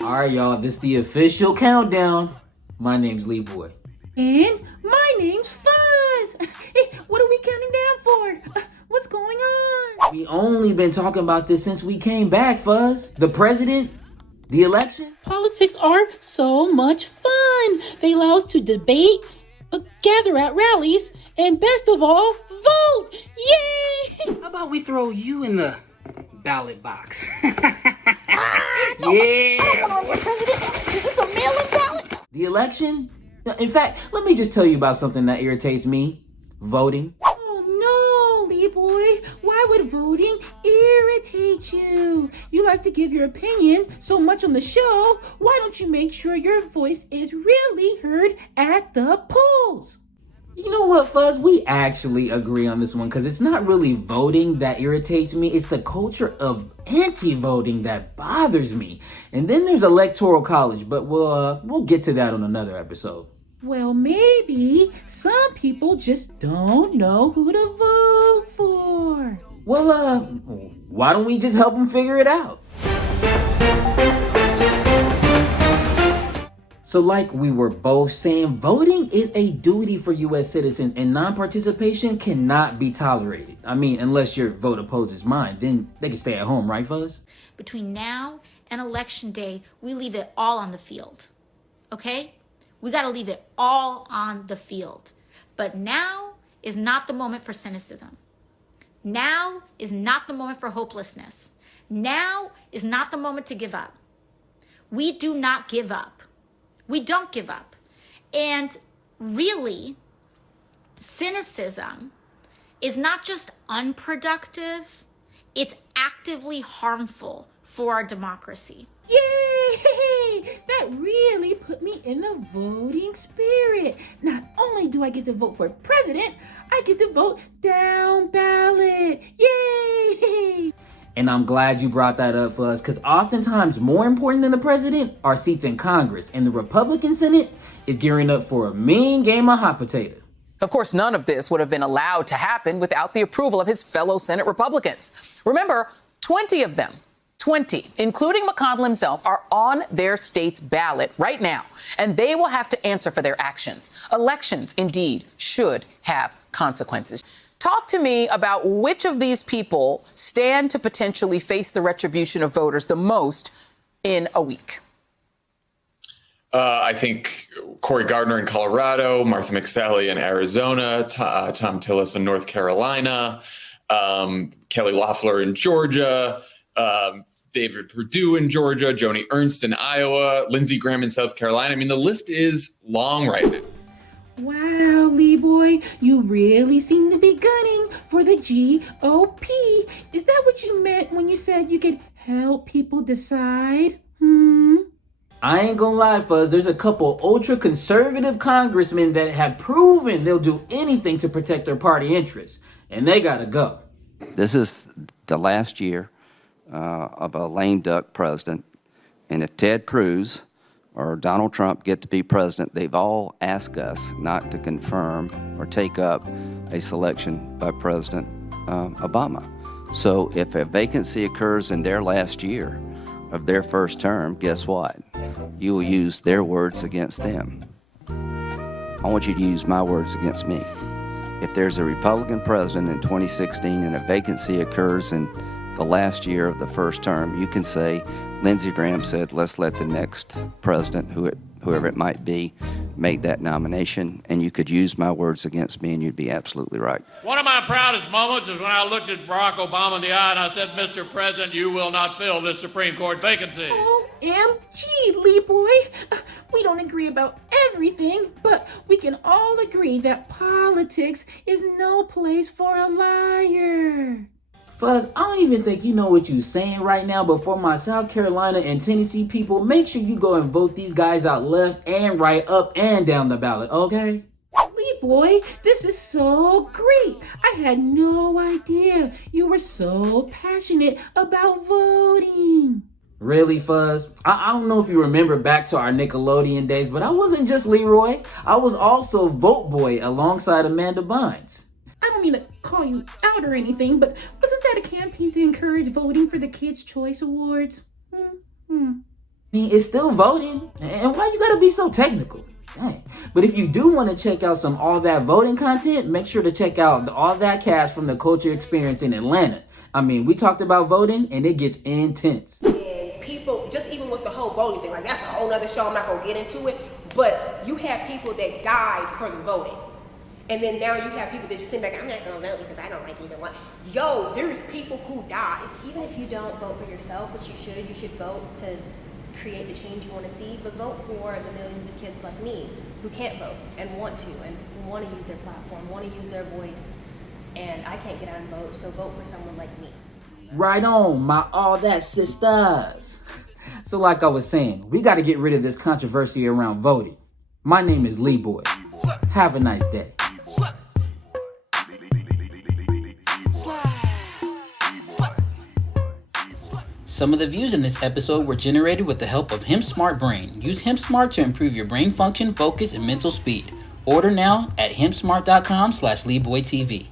Alright, y'all, this is the official countdown. My name's LeeBoy. And my name's Fuzz. Hey, what are we counting down for? What's going on? We only been talking about this since we came back, Fuzz. The president, the election. Politics are so much fun. They allow us to debate, gather at rallies, and best of all, vote. Yay! How about we throw you in the ballot box? No, Yeah. I don't want to run for president. Is this a mail-in ballot? The election? In fact, let me just tell you about something that irritates me. Voting. Oh no, LeeBoy. Why would voting irritate you? You like to give your opinion so much on the show. Why don't you make sure your voice is really heard at the polls? You know what, Fuzz? We actually agree on this one because it's not really voting that irritates me. It's the culture of anti-voting that bothers me. And then there's electoral college, but we'll get to that on another episode. Well, maybe some people just don't know who to vote for. Well, why don't we just help them figure it out? So like we were both saying, voting is a duty for U.S. citizens and non-participation cannot be tolerated. I mean, unless your vote opposes mine, then they can stay at home, right, Fuzz? Between now and election day, we leave it all on the field, okay? We got to leave it all on the field. But now is not the moment for cynicism. Now is not the moment for hopelessness. Now is not the moment to give up. We do not give up. We don't give up. And really, cynicism is not just unproductive, it's actively harmful for our democracy. Yay! That really put me in the voting spirit. Not only do I get to vote for president, I get to vote down ballot. Yay! And I'm glad you brought that up, Fuzz, because oftentimes more important than the president are seats in Congress, and the Republican Senate is gearing up for a mean game of hot potato. Of course, none of this would have been allowed to happen without the approval of his fellow Senate Republicans. Remember, 20 of them, 20, including McConnell himself, are on their state's ballot right now, and they will have to answer for their actions. Elections, indeed, should have consequences. Talk to me about which of these people stand to potentially face the retribution of voters the most in a week. I think Cory Gardner in Colorado, Martha McSally in Arizona, Tom Tillis in North Carolina, Kelly Loeffler in Georgia, David Perdue in Georgia, Joni Ernst in Iowa, Lindsey Graham in South Carolina. I mean, the list is long right now. Wow, LeeBoy, you really seem to be gunning for the GOP. Is that what you meant when you said you could help people decide? I ain't gonna lie, Fuzz, there's a couple ultra-conservative congressmen that have proven they'll do anything to protect their party interests, and they gotta go. This is the last year of a lame duck president, and if Ted Cruz or Donald Trump get to be president, they've all asked us not to confirm or take up a selection by President Obama. So if a vacancy occurs in their last year of their first term, guess what? You will use their words against them. I want you to use my words against me. If there's a Republican president in 2016 and a vacancy occurs in the last year of the first term, you can say, Lindsey Graham said, let's let the next president, whoever it might be, make that nomination, and you could use my words against me, and you'd be absolutely right. One of my proudest moments is when I looked at Barack Obama in the eye and I said, Mr. President, you will not fill this Supreme Court vacancy. OMG, LeeBoy. We don't agree about everything, but we can all agree that politics is no place for a liar. Fuzz, I don't even think you know what you're saying right now, but for my South Carolina and Tennessee people, make sure you go and vote these guys out left and right, up and down the ballot, okay? LeeBoy, this is so great. I had no idea you were so passionate about voting. Really, Fuzz? I don't know if you remember back to our Nickelodeon days, but I wasn't just Leroy. I was also Vote Boy alongside Amanda Bynes. I don't mean to call you out or anything, but wasn't that a campaign to encourage voting for the Kids' Choice Awards? I mean, it's still voting, and why you gotta be so technical? Dang. But if you do want to check out some All That voting content, make sure to check out the All That cast from the Culture Experience in Atlanta. I mean, we talked about voting, and it gets intense. And people, just even with the whole voting thing, like that's a whole other show, I'm not gonna get into it, but you have people that died for the voting. And then now you have people that just sit back, I'm not gonna vote because I don't like either one. Yo, there's people who died. Even if you don't vote for yourself, which you should vote to create the change you want to see, but vote for the millions of kids like me who can't vote and want to use their platform, want to use their voice, and I can't get out and vote, so vote for someone like me. Right on, my All That sisters. So like I was saying, we got to get rid of this controversy around voting. My name is LeeBoy. Have a nice day. Some of the views in this episode were generated with the help of HempSmart Brain. Use HempSmart to improve your brain function, focus, and mental speed. Order now at hempsmart.com/LeeBoyTV.